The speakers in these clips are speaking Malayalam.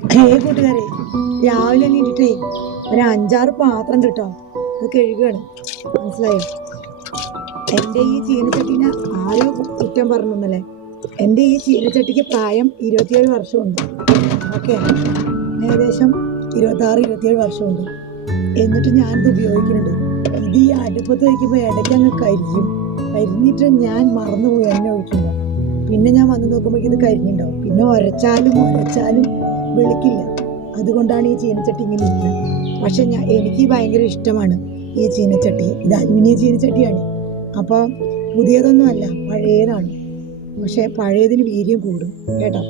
കൂട്ടുകാരെ, രാവിലെ എണീറ്റിട്ടേ ഒരു 5-6 പാത്രം കിട്ടോ അത് കഴുകുകയാണ്. മനസ്സിലായോ? എൻ്റെ ഈ ചീനച്ചട്ടീനെ ആരോ കുറ്റം പറഞ്ഞല്ലേ. എൻ്റെ ഈ ചീനച്ചട്ടിക്ക് പ്രായം 27 വർഷമുണ്ട്. ഓക്കെ, ഏകദേശം 26-27 വർഷമുണ്ട്. എന്നിട്ട് ഞാനിത് ഉപയോഗിക്കുന്നുണ്ട്. ഇത് ഈ അടുപ്പത്ത് വയ്ക്കുമ്പോൾ ഇടയ്ക്ക് അങ്ങ് കരിഞ്ഞിട്ട് ഞാൻ മറന്നുപോയി എണ്ണ ഒഴിക്കുമ്പോൾ. പിന്നെ ഞാൻ വന്ന് നോക്കുമ്പോൾ ഇത് കരിഞ്ഞിട്ടുണ്ടാവും. പിന്നെ ഉരച്ചാലും വെളുക്കില്ല. അതുകൊണ്ടാണ് ഈ ചീനച്ചട്ടി ഇങ്ങനെ ഇരിക്കുന്നത്. പക്ഷെ എനിക്ക് ഭയങ്കര ഇഷ്ടമാണ് ഈ ചീനച്ചട്ടി. ഇത് അലുമിനിയം ചീനച്ചട്ടിയാണ്. അപ്പോൾ പുതിയതൊന്നുമല്ല, പഴയതാണ്. പക്ഷെ പഴയതിന് വീര്യം കൂടും കേട്ടോ.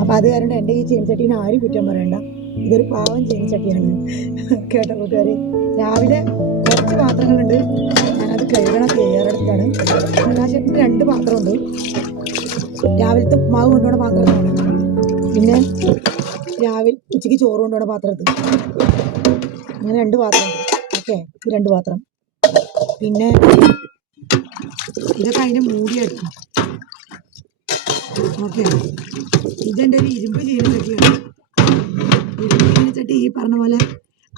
അപ്പോൾ അത് കാരണം എൻ്റെ ഈ ചീനച്ചട്ടീനെ ആരും കുറ്റം പറയണ്ട. ഇതൊരു പാവം ചീനച്ചട്ടിയാണ് കേട്ടോ കൂട്ടുകാരെ. രാവിലെ കുറച്ച് പാത്രങ്ങളുണ്ട്, ഞാനത് കഴുകണം തയ്യാറെടുത്താണ്. ആകാശത്തിന് 2 പാത്രമുണ്ട്. രാവിലത്തെ ഉപ്മാവ് കൊണ്ടുപോണ പാത്രമാണ്, പിന്നെ രാവിലെ ഉച്ചയ്ക്ക് ചോറ് കൊണ്ടുപോണ പാത്രത്തിൽ, അങ്ങനെ 2 പാത്രമുണ്ട്. ഓക്കെ, ഇത് 2 പാത്രം. പിന്നെ ഇതൊക്കെ അതിൻ്റെ മൂടിയായിരിക്കും. ഓക്കെ, ഇതെൻ്റെ ഒരു ഇരുമ്പ് ചീനച്ചട്ടിയാണ്. ഇരുമ്പ് ചീനച്ചട്ടി ഈ പറഞ്ഞ പോലെ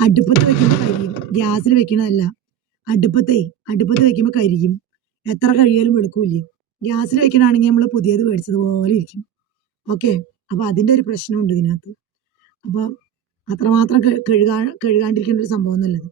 അടുപ്പത്ത് വെക്കുമ്പോൾ കരിയും. ഗ്യാസിൽ വെക്കണതല്ല, അടുപ്പത്ത് വെക്കുമ്പോൾ കരിയും. എത്ര കഴിയാലും വെളുക്കൂല്ലേ. ഗ്യാസിൽ വെക്കണമെങ്കിൽ നമ്മൾ പുതിയത് മേടിച്ചതുപോലെ ഇരിക്കും. ഓക്കെ, അപ്പോൾ അതിൻ്റെ ഒരു പ്രശ്നമുണ്ട് ഇതിനകത്ത്. അപ്പോൾ അത്രമാത്രം കഴുകാണ്ടിരിക്കേണ്ട ഒരു സംഭവം നല്ലത്.